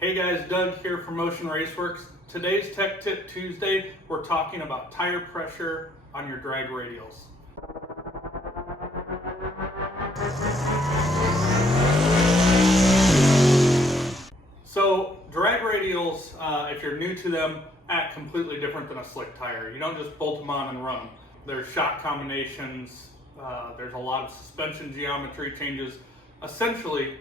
Hey guys, Doug here from Motion Raceworks. Today's Tech Tip Tuesday, we're talking about tire pressure on your drag radials. So drag radials, if you're new to them, act completely different than a slick tire. You don't just bolt them on and run them. There's shock combinations, there's a lot of suspension geometry changes. Essentially,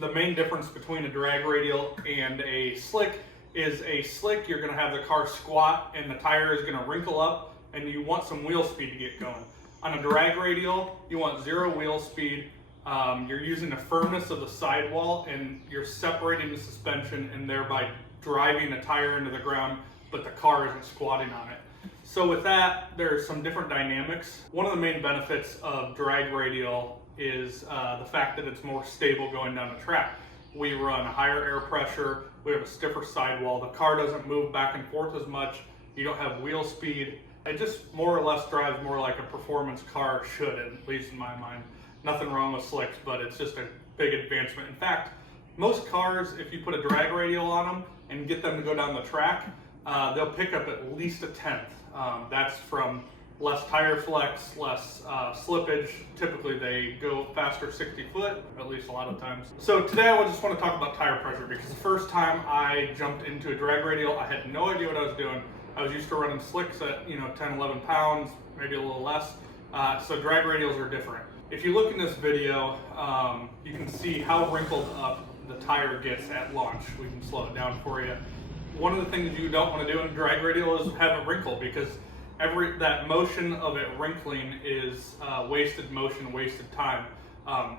the main difference between a drag radial and a slick is a slick, you're going to have the car squat and the tire is going to wrinkle up and you want some wheel speed to get going. On a drag radial, you want zero wheel speed. You're using the firmness of the sidewall and you're separating the suspension and thereby driving the tire into the ground, but the car isn't squatting on it. So with that, there's some different dynamics. One of the main benefits of drag radial is the fact that it's more stable going down the track. We run higher air pressure, we have a stiffer sidewall, the car doesn't move back and forth as much, you don't have wheel speed. It just more or less drives more like a performance car should, at least in my mind. Nothing wrong with slicks, but it's just a big advancement. In fact, most cars, if you put a drag radial on them and get them to go down the track, they'll pick up at least a tenth. That's from less tire flex, less slippage. Typically they go faster 60 foot, at least a lot of times. So today I just want to talk about tire pressure because the first time I jumped into a drag radial, I had no idea what I was doing. I was used to running slicks at 10, 11 pounds, maybe a little less. So drag radials are different. If you look in this video, you can see how wrinkled up the tire gets at launch. We can slow it down for you. One of the things you don't want to do in a drag radial is have it wrinkle because that motion of it wrinkling is wasted motion, wasted time.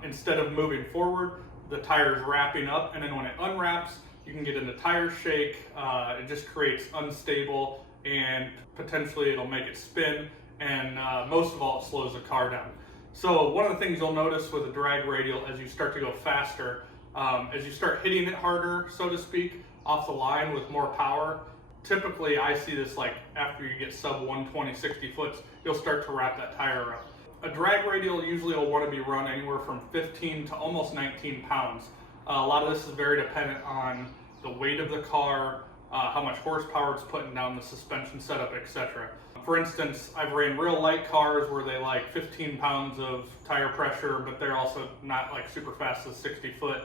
Instead of moving forward, the tire is wrapping up, and then when it unwraps, you can get into tire shake. It just creates unstable, and potentially it'll make it spin, and most of all, it slows the car down. So one of the things you'll notice with a drag radial as you start to go faster, as you start hitting it harder, so to speak, off the line with more power, typically I see this like after you get sub 120, 60 foot, you'll start to wrap that tire up. A drag radial usually will want to be run anywhere from 15 to almost 19 pounds. A lot of this is very dependent on the weight of the car, how much horsepower it's putting down, the suspension setup, etc. For instance, I've ran real light cars where they like 15 pounds of tire pressure, but they're also not like super fast as 60 foot.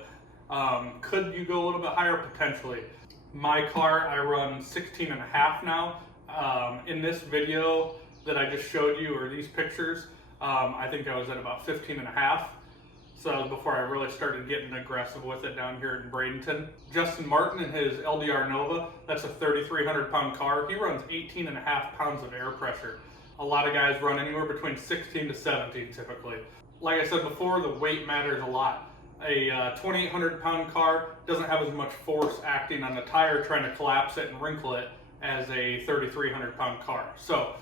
Could you go a little bit higher? Potentially. My car, I run 16 and a half now. In this video that I just showed you, or these pictures, I think I was at about 15 and a half. So that was before I really started getting aggressive with it down here in Bradenton. Justin Martin in his LDR Nova, that's a 3,300 pound car. He runs 18 and a half pounds of air pressure. A lot of guys run anywhere between 16 to 17 typically. Like I said before, the weight matters a lot. A 2,800 pound car doesn't have as much force acting on the tire trying to collapse it and wrinkle it as a 3,300 pound car. So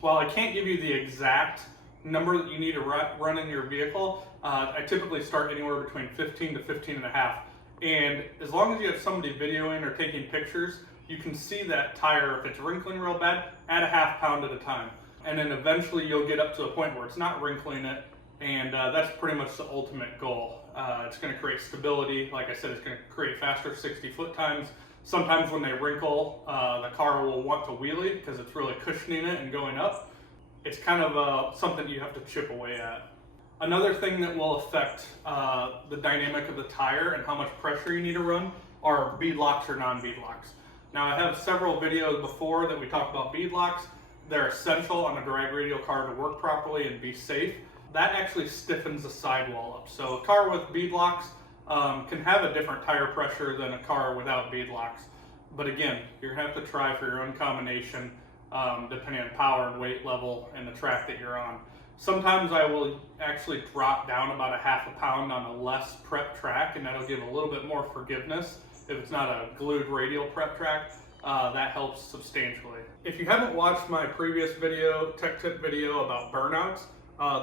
while I can't give you the exact number that you need to run in your vehicle, I typically start anywhere between 15 to 15 and a half. And as long as you have somebody videoing or taking pictures, you can see that tire, if it's wrinkling real bad, add a half pound at a time. And then eventually you'll get up to a point where it's not wrinkling it, and that's pretty much the ultimate goal. It's going to create stability. Like I said, it's going to create faster 60 foot times. Sometimes when they wrinkle, the car will want to wheelie because it's really cushioning it and going up. It's kind of something you have to chip away at. Another thing that will affect the dynamic of the tire and how much pressure you need to run are bead locks or non-bead locks. Now I have several videos before that we talk about bead locks. They're essential on a drag radial car to work properly and be safe. That actually stiffens the sidewall up. So a car with bead locks can have a different tire pressure than a car without bead locks. But again, you're gonna have to try for your own combination depending on power and weight level and the track that you're on. Sometimes I will actually drop down about a half a pound on a less prep track, and that'll give a little bit more forgiveness. If it's not a glued radial prep track, that helps substantially. If you haven't watched my previous video, tech tip video about burnouts,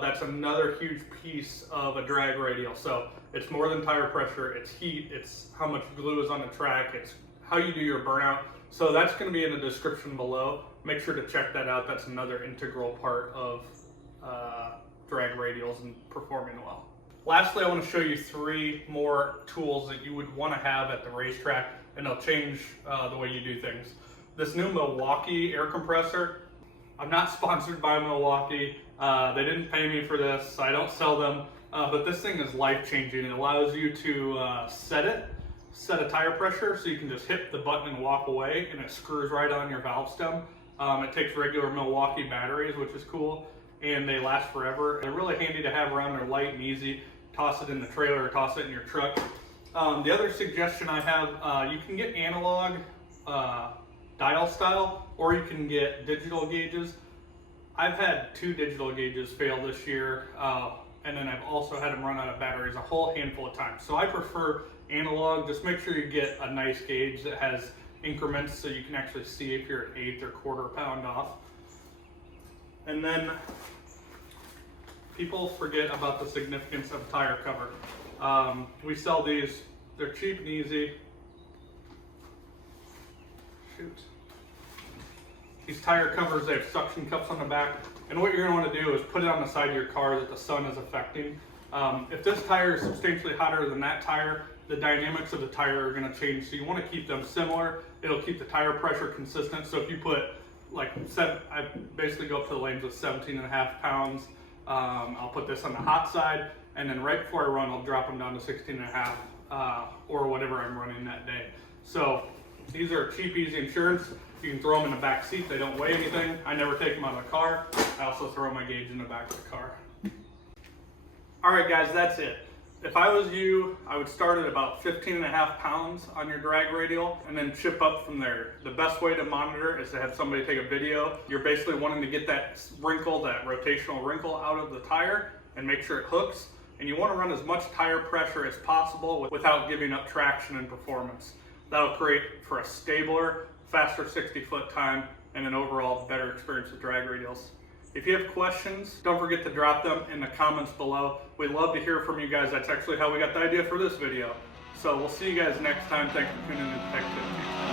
that's another huge piece of a drag radial. So it's more than tire pressure, it's heat, it's how much glue is on the track, it's how you do your burnout. So that's going to be in the description below. Make sure to check that out. That's another integral part of drag radials and performing well. Lastly, I want to show you 3 more tools that you would want to have at the racetrack, and they'll change the way you do things. This new Milwaukee air compressor, I'm not sponsored by Milwaukee. They didn't pay me for this. I don't sell them, but this thing is life-changing. It allows you to set a tire pressure, so you can just hit the button and walk away, and it screws right on your valve stem. It takes regular Milwaukee batteries, which is cool, and they last forever. They're really handy to have around. They're light and easy. Toss it in the trailer or toss it in your truck. The other suggestion I have, you can get analog dial style, or you can get digital gauges. I've had 2 digital gauges fail this year, and then I've also had them run out of batteries a whole handful of times. So I prefer analog. Just make sure you get a nice gauge that has increments so you can actually see if you're an eighth or quarter pound off. And then people forget about the significance of tire cover. We sell these, they're cheap and easy. Shoot. These tire covers, they have suction cups on the back, and what you're going to want to do is put it on the side of your car that the sun is affecting. If this tire is substantially hotter than that tire, the dynamics of the tire are going to change, so you want to keep them similar. It'll keep the tire pressure consistent. So if you put I basically go up to the lanes with 17.5 pounds. I'll put this on the hot side, and then right before I run, I'll drop them down to 16.5 or whatever I'm running that day. So these are cheap, easy insurance. You can throw them in the back seat. They don't weigh anything. I never take them out of the car. I also throw my gauge in the back of the car. All right, guys, that's it. If I was you, I would start at about 15.5 pounds on your drag radial and then chip up from there. The best way to monitor is to have somebody take a video. You're basically wanting to get that wrinkle, that rotational wrinkle out of the tire and make sure it hooks. And you want to run as much tire pressure as possible without giving up traction and performance. That'll create for a stabler, faster 60-foot time and an overall better experience with drag radials. If you have questions, don't forget to drop them in the comments below. We'd love to hear from you guys. That's actually how we got the idea for this video. So we'll see you guys next time. Thanks for tuning in to Tech 15.